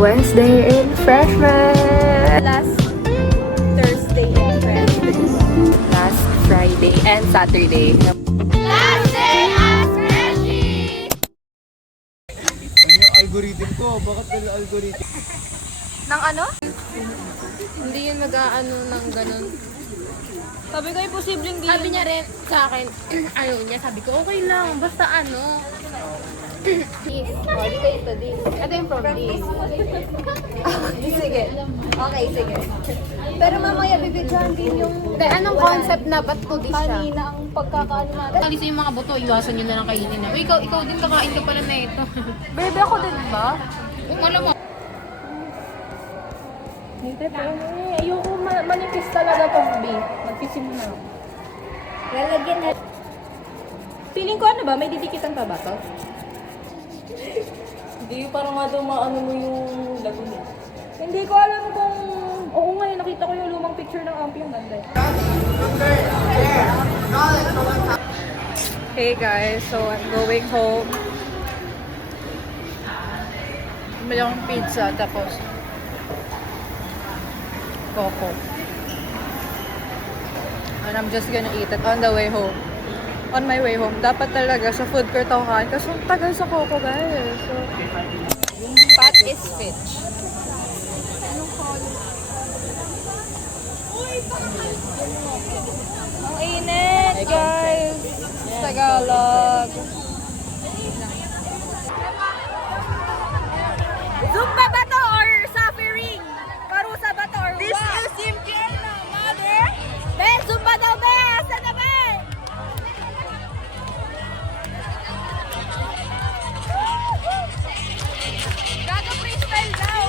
Wednesday in freshman! Last Thursday and Friday. Last Friday and Saturday. Last day as freshie! Ano yung algorithm ko? Bakit gano'n algorithm? Nang ano? Hindi yun mag-aano ng ganun. Sabi ko, imposibleng di. Sabi niya rin sa akin, ayaw niya. Sabi ko, okay lang. Basta ano. This. Oh, dito ito. This. Ito yung from this. Sige. Okay, sige. Pero mamaya bibigyan din yung... anong concept na ba't to this siya? Kanina ang pagkakaano natin. Alis yung mga buto, iwasan nyo na lang kainin na. Uy, ikaw din kakain ka pala na ito. Baby, ako din ba? Kung alam mo. Ayoko manipis talaga tong beef. Magpisim na. Lalagyan na. Feeling ko ano ba? May didikitan pa ba to? Hindi, parang nga daw maano mo yung lagun eh. Hindi ko alam kung... Oo nga, nakita ko yung lumang picture ng Ampi. Ang ganda. Hey guys, so I'm going home. Bumili akong pizza, tapos Coco. And I'm just gonna eat it on the way home. On my way home. Dapat talaga sa food court ako kain. Kasi ang tagal sa Coco, guys. So, Pat is Fitch. Ang init, guys. Tagalog. Zumba ba to or suffering? Parusa ba to or what? This is Simpiano, mother. Be, Zumba daw, be. Asa na, be? Gago freestyle daw.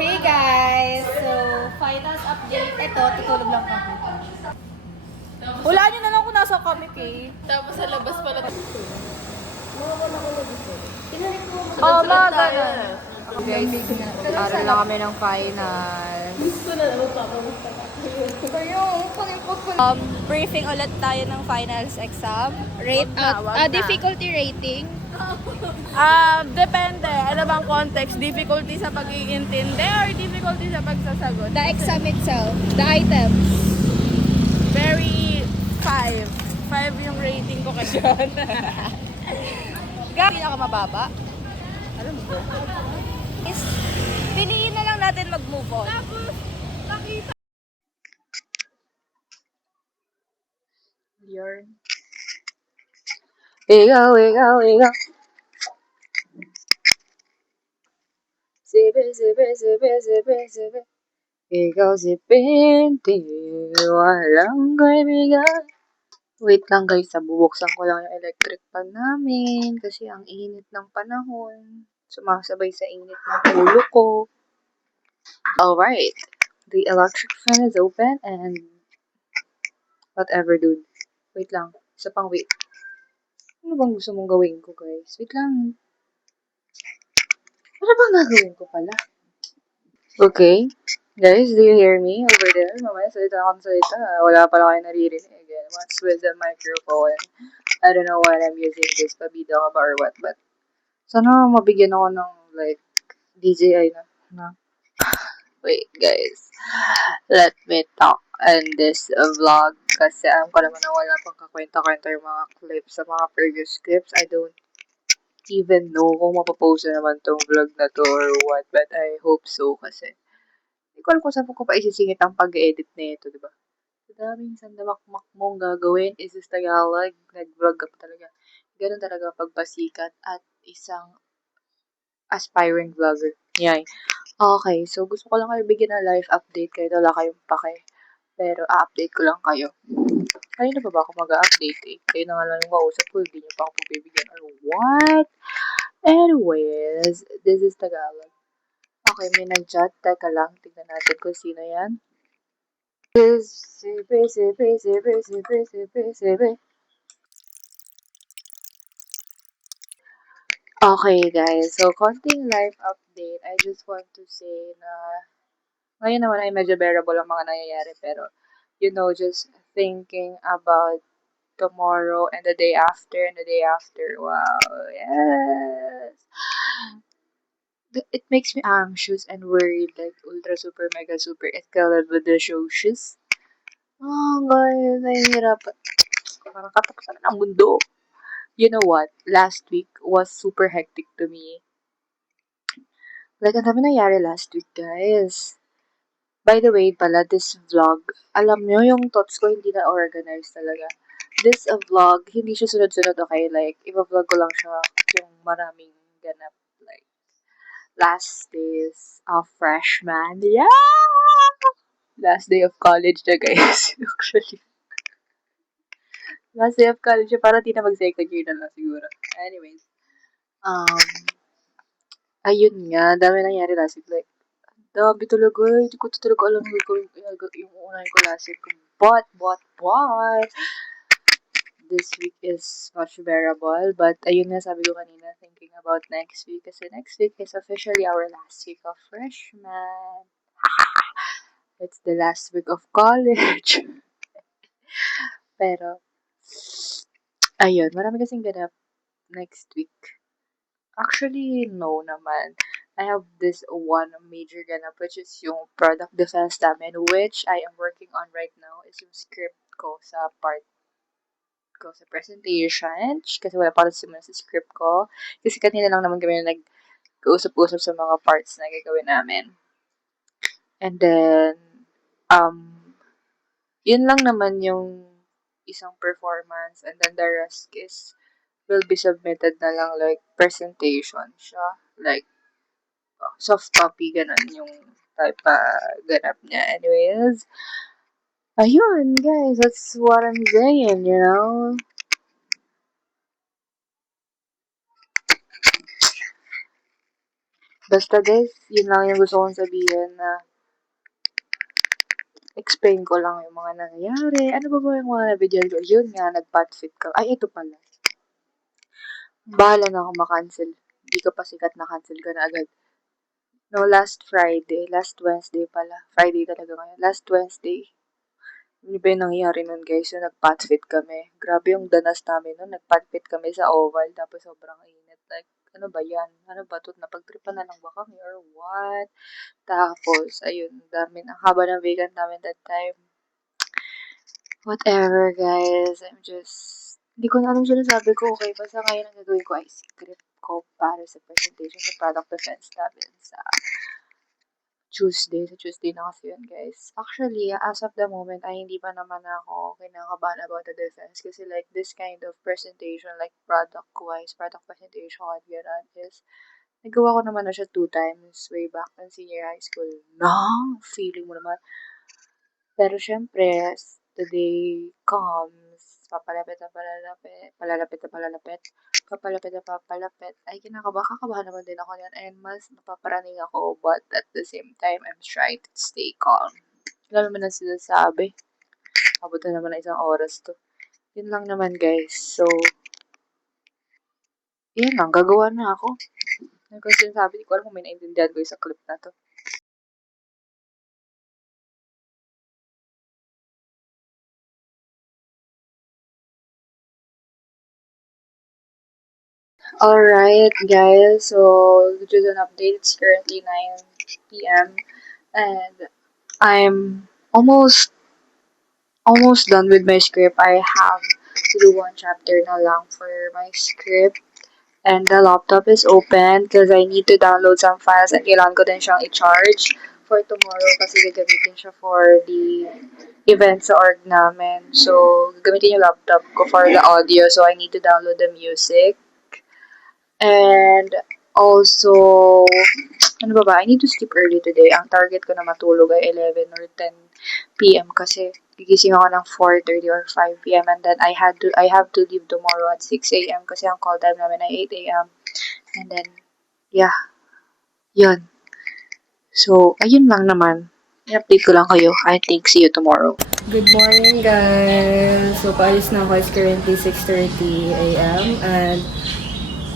Hey guys! So, finals update. Ito, tutulog lang kami. Wala nyo na lang kung nasa kami, Kay. Tapos sa labas pala. Oh, mga ganun. guys, aral lang kami ng final. Briefing ulit tayo ng finals exam. Difficulty rating. Depende. Ano bang context? Difficulty sa pag-iintindi or difficulty sa pagsasagot? The exam itself. The items. Very 5. 5 yung rating ko kasi. Pinakamababa. Alam mo ba? Is, piliin na lang natin mag-move on. Yarn. Ikaw. Sipe. Ikaw si Pinti, walang kaibigan. Wait lang guys, bubuksan ko lang yung electric fan namin kasi ang init ng panahon. Sumasabay sa init ng ulo ko. Alright, the electric fan is open and whatever dude. Wait lang, isa pang wait. Ano bang gusto mong gawin ko guys? Wait lang. Ano bang gagawin ko pala? Okay. Guys, do you hear me over there? Mamaya salita akong salita. Wala pala kayo naririnig. Again, what's with the microphone? I don't know why I'm using this. Pabida ka ba or what? But, sana mabigyan ako ng, like, DJI na. Wait, guys. Let me talk in this vlog. Kasi alam ko naman na wala pang kakwenta-kwenta yung mga clips sa mga previous clips. I don't even know kung mapapost na naman tong vlog na to or what. But I hope so kasi hindi ko alam kung saan ko pa isisingit ang pag-edit na ito, di ba? Sa daming sandamakmak mong gagawin is this Tagalog. Nag-vlog ka pa talaga. Ganun talaga pagpasikat at isang aspiring vlogger. Yan. Okay, so gusto ko lang kayo bigyan ng live update kahit wala kayong pake. Pero a-update ko lang kayo. Kanina pa ba ako mag-update eh? Kayo na nga lang yung kausap ko, hindi nyo pa ako bibigyan or what? Anyways, this is Tagalog. Okay, may nag-chat. Teka lang, tignan natin kung sino yan. Okay, guys. So, konting life update. I just want to say na ngayon naman ay medyo bearable ang mga nangyayari. Pero, just thinking about tomorrow, and the day after, and the day after. Wow, yes. It makes me anxious and worried, like ultra super mega super escalable. Oh, guys, nahihirapan. Parang katapusan na ng mundo. You know what? Last week was super hectic to me. Like, ang dami nangyari last week, guys. By the way pala, this vlog, alam nyo, yung thoughts ko hindi na organized talaga. This vlog, hindi siya sunod-sunod, okay? Like, iba-vlog ko lang siya yung maraming ganap. Like, last days of freshman. Yeah! Last day of college na, guys. Actually. Last day of college, para di na mag-second year na lang siguro. Anyways. Ayun nga, dami nangyari last week. Like, dami talaga. Hindi ko talaga alam yung unahin ko last week. But, this week is much bearable. But, ayun nga, sabi ko kanina, thinking about next week. Kasi next week is officially our last week of freshman. It's the last week of college. Pero, ayun, marami kasing ganap next week. Actually, no naman. I have this one major ganap, which is yung product defense namin, which I am working on right now, is yung script ko sa part ko sa presentation. Kasi wala pa rin simula sa script ko. Kasi kanina lang naman kami nag-usap-usap sa mga parts na gagawin namin. And then, yun lang naman yung isang performance, and then the rest is will be submitted na lang like presentation siya. Like, soft copy, ganun yung type ganap niya. Anyways, ayun, guys, that's what I'm saying, you know? Basta, guys, yun lang yung gusto kong sabihin na explain ko lang yung mga nangyayari. Ano ba yung mga na-video ko? Yun nga, nag-potfit ka. Ay, ito pala. Bahala na ako makancel. Hindi ka pa sikat na cancel ka na agad. No, last Wednesday pala. Friday talaga ngayon. Last Wednesday. Ano ba yung nangyayari nun, guys? So, nag-potfit kami. Grabe yung danas namin nun. Nag-potfit kami sa oval. Tapos, sobrang init. Like, ano ba yan? Ano ba ito? Napagtripan na lang ba kami or what? Tapos, ayun. Ang haba ng vacant namin that time. Whatever, guys. Hindi ko na alam sinasabi ko. Okay, basta ngayon ang gagawin ko ay script ko para sa presentation sa product defense namin sa Tuesday. Sa Tuesday na kasi yun, guys. Actually, as of the moment, ay hindi pa naman ako kinakabahan about the defense. Kasi like, this kind of presentation, like product-wise, product presentation, gano'n, is nagawa ko naman na siya 2 times way back in senior high school. No! Feeling mo naman. Pero syempre, as the day comes, papalapit, ay kakabahan naman din ako yan, and mas napaparaning ako, but at the same time, I'm trying to stay calm. Wala naman ang sinasabi. Abot na naman na 1 oras to. Yun lang naman, guys. So, yun lang, gagawa na ako. Ano ko sinasabi, di ko alam kung may naintindihan ko sa clip na to. Alright, guys, so just an update. It's currently 9 p.m. and I'm almost done with my script. I have to do 1 chapter na lang for my script. And the laptop is open because I need to download some files and kailangan ko din siyang i-charge for tomorrow kasi gagamitin siya for the event sa org namin. So, gagamitin yung laptop ko for the audio. So, I need to download the music. And also, ano ba? I need to sleep early today. Ang target ko na matulog ay 11 or 10 p.m. kasi gigising ako ng 4:30 or 5 p.m. and then I have to leave tomorrow at 6 a.m. kasi ang call time namin ay 8 a.m. And then, yeah. Yun. So, ayun lang naman. I-update ko lang kayo. I think see you tomorrow. Good morning, guys! So, paalis na ako. It's currently 6:30 a.m. and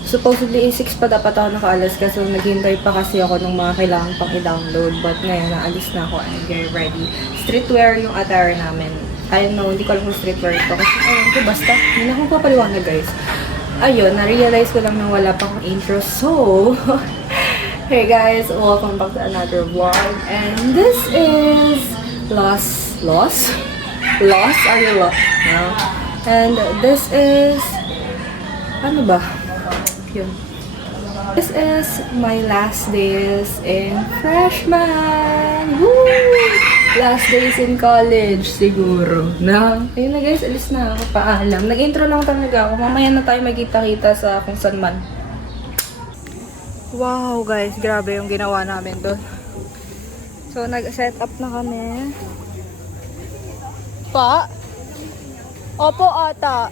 supposedly 6 pa dapat ako nakaalas kasi naghintay pa kasi ako ng mga kailangan pang i-download. But ngayon, naalis na ako and get ready. Streetwear yung attire namin I don't know, hindi ko alam kung street word to. Kasi, ayun ko, basta, hindi na akong papaliwanag, guys. Ayun, na-realize ko lang na wala pang intro. So, hey guys, welcome back to another vlog. And this is Lost? Are you lost? No. And this is, ano ba? Yun. This is my last days in freshman. Woo! Last days in college, siguro. Na, ayun na guys, alis na ako. Paalam. Nag-intro lang talaga ako. Mamaya na tayo magkita-kita sa kung saan man. Wow, guys. Grabe yung ginawa namin doon. So, nag-set up na kami. Pa? Opo, ata.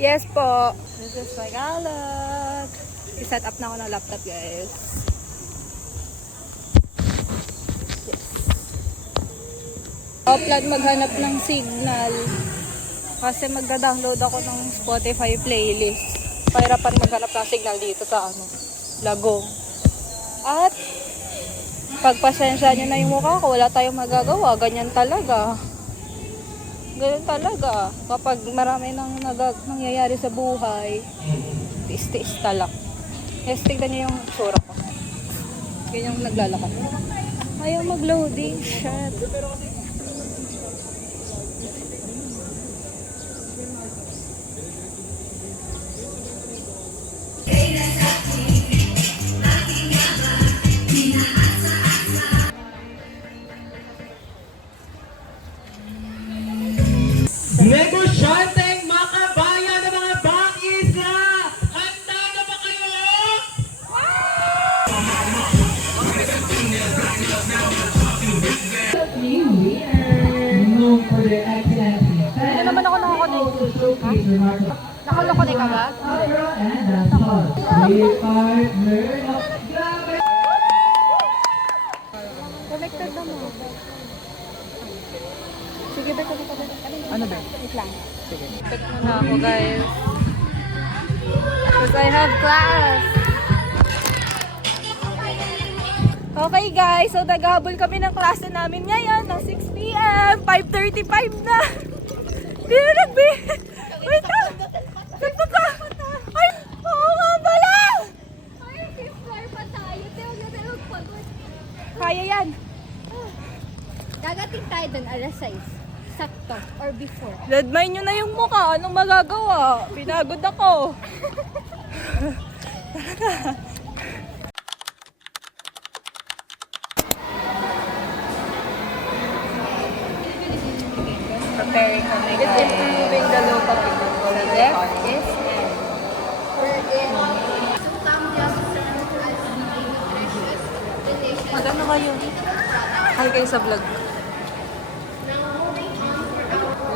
Yes po. This is my galak. I-set up na ako ng laptop, guys. Yes. Plan maghanap ng signal. Kasi magda-download ako ng Spotify playlist. Pahirapan maghanap ng signal dito sa Lagong. At pagpasensya nyo na yung mukha ko, wala tayong magagawa. Ganyan talaga. Ganyan talaga. Kapag marami nang nangyayari sa buhay, tiis-tiis talak. Yes, tignan nyo yung tsura ko. Ganyan yung naglalakad. Ayaw mag-loading. Shit. Negosyanteng makabayan ng mga bangisa! Handa na ba kayo? Ano naman ako nakakonect? Nakakonect ka ba? Connected naman. Sige, ba connect ka ba? Ano ba? Wait lang. Sige. Check muna ako, guys. Because I have class. Okay, guys. So, naghahabol kami ng klase namin ngayon ng 6 p.m. 5:35 na. Hindi na Wait lang. Saktot ka. Ay, oo nga pala. Ay, fifth floor pa tayo. Tewag pagod. Kaya yan. Dagating tayo dun alas 6. Sakto. Or before. Ladmay nyo na yung mukha. Anong magagawa? Pinagod ako. Preparing kami. It's improving the local people. The left is in. We're in. Magano kayo? Hi kayo sa vlog.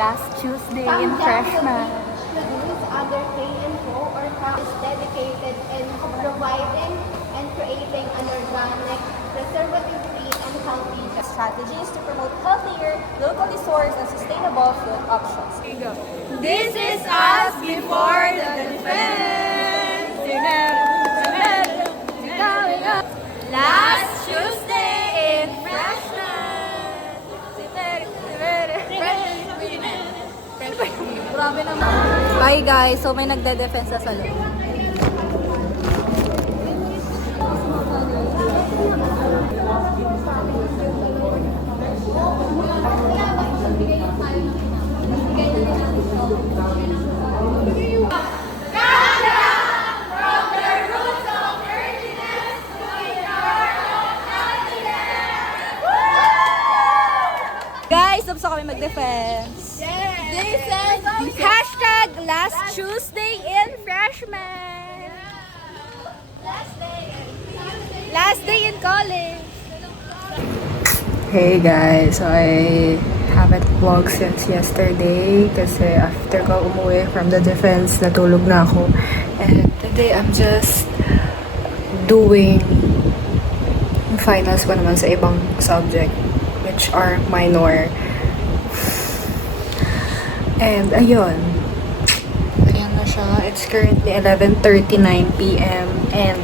Last Tuesday in freshman. Produce other K&Co or is dedicated in providing and creating an organic, preservative-free and healthy Strategies to promote healthier, locally sourced, and sustainable food options. Here you go. This is us before the defense. Last Tuesday in freshman. Grabe naman. Bye guys. So may nagde-defense sa salon. Guys, tapos kami mag-defense. This is hashtag last Tuesday in freshman. Last day in college. Hey guys, so I haven't vlogged since yesterday kasi after ko umuwi from the defense, natulog na ako. And today I'm just doing finals ko naman sa ibang subject which are minor. And ayun. Ayan na siya. It's currently 11:39 p.m. and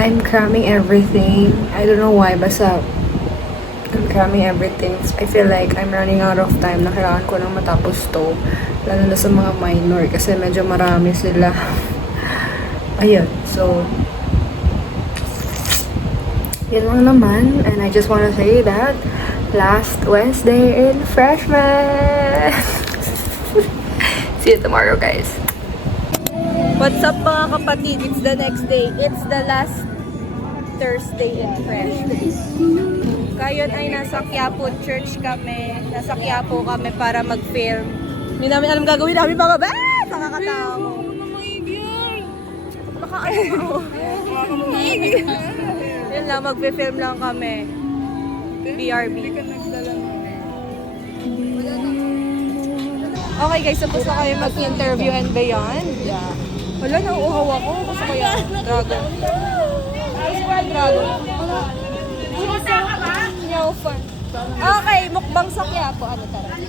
I'm cramming everything. I don't know why, basta cramming everything. I feel like I'm running out of time na kailangan ko nang matapos to. Lalo na sa mga minor kasi medyo marami sila. Ayun. So, yun lang naman. And I just want to say that last Wednesday in freshman. See you tomorrow, guys. What's up mga kapatid? It's the next day. It's the last Thursday in freshman. Ngayon ay nasa Quiapo Church kami. Nasa Quiapo kami para mag-film. Hindi namin alam gagawin namin mga ba? Nakakatawa. Baka ano. Yun lang, mag-film lang kami. BRB. Okay guys, tapos na kayo mag-interview and beyond. Yeah. Wala, nauuhaw ako. Gusto ko yan. Dragon. Gusto ko yan, Dragon. No fun. Okay, mukbang sa Quiapo. Ano tara? Ay,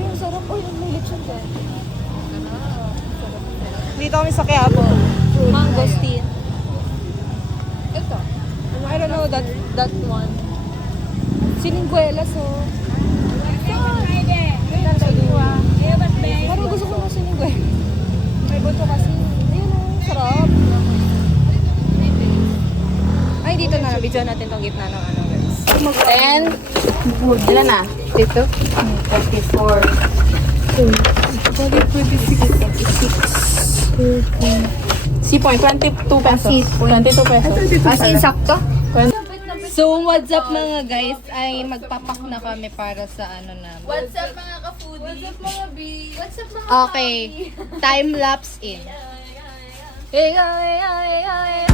ang sarap. Uy, may lechon ka. Dito kami sa Quiapo. Mangosteen. Ito. I don't know that one. Siningguelas, oh. Parang gusto ko ng siningguelas. May buto kasi. Ayun, oh. Sarap. Ay, dito na. Video natin tong gitna ng ano, guys. And, ilan na? Dito? 24. C-point, 22 pesos. 22 pesos. As in, sakto? So, what's up mga guys? Ay magpapak na kami para sa ano na. What's up mga ka-foodie? What's up mga B? What's up mga Okay, time lapse in. Hey, hey, hey, hey.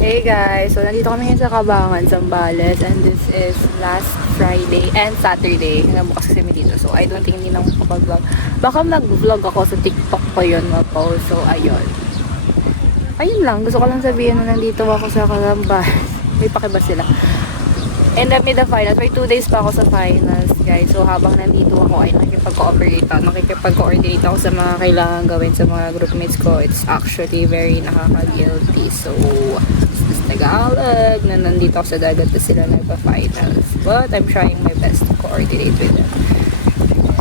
Hey guys, so nandito kami ngayon sa Cabangan, Zambales, and this is last Friday and Saturday. Nabukas kasi kami dito, so I don't think hindi na ako kapag-vlog. Baka mag-vlog ako sa TikTok ko yun, ma-post. So ayun. Ayun lang, gusto ko lang sabihin na nandito ako sa Zambales. May pakiba sila. And I'm in the finals. May 2 days pa ako sa finals, guys. So, habang nandito ako ay nakikipag-coordinate ako sa mga kailangan gawin sa mga groupmates ko. It's actually very nakaka-guilty. So, it's Tagalog na nandito ako sa dagat na sila nagpa-finals. But, I'm trying my best to coordinate with them.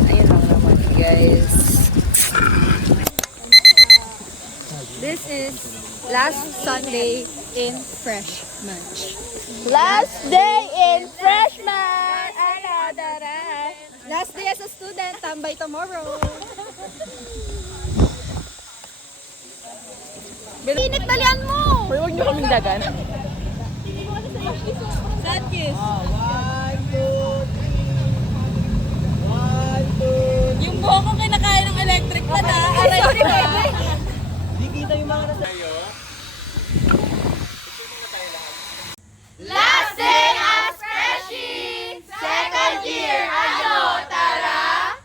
Ayun lang naman, guys. This is last Sunday in freshman. Last day in freshman! Last day as a student, tambay tomorrow. Init talian mo! Huwag niyo kaming dagan. Sad kiss. Yung buhok ko kinakain ng electric pa na. Aray ko. Last day as freshie! Second year! Ano? Tara!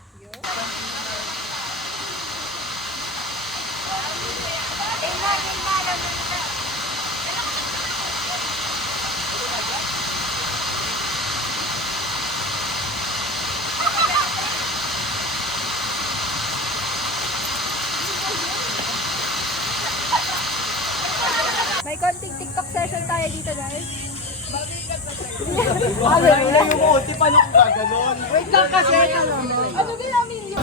My May konting TikTok session tayo dito, guys. Wala yung uti, paano kung gaganon? Wait lang kasi. Ano ginamit niyo?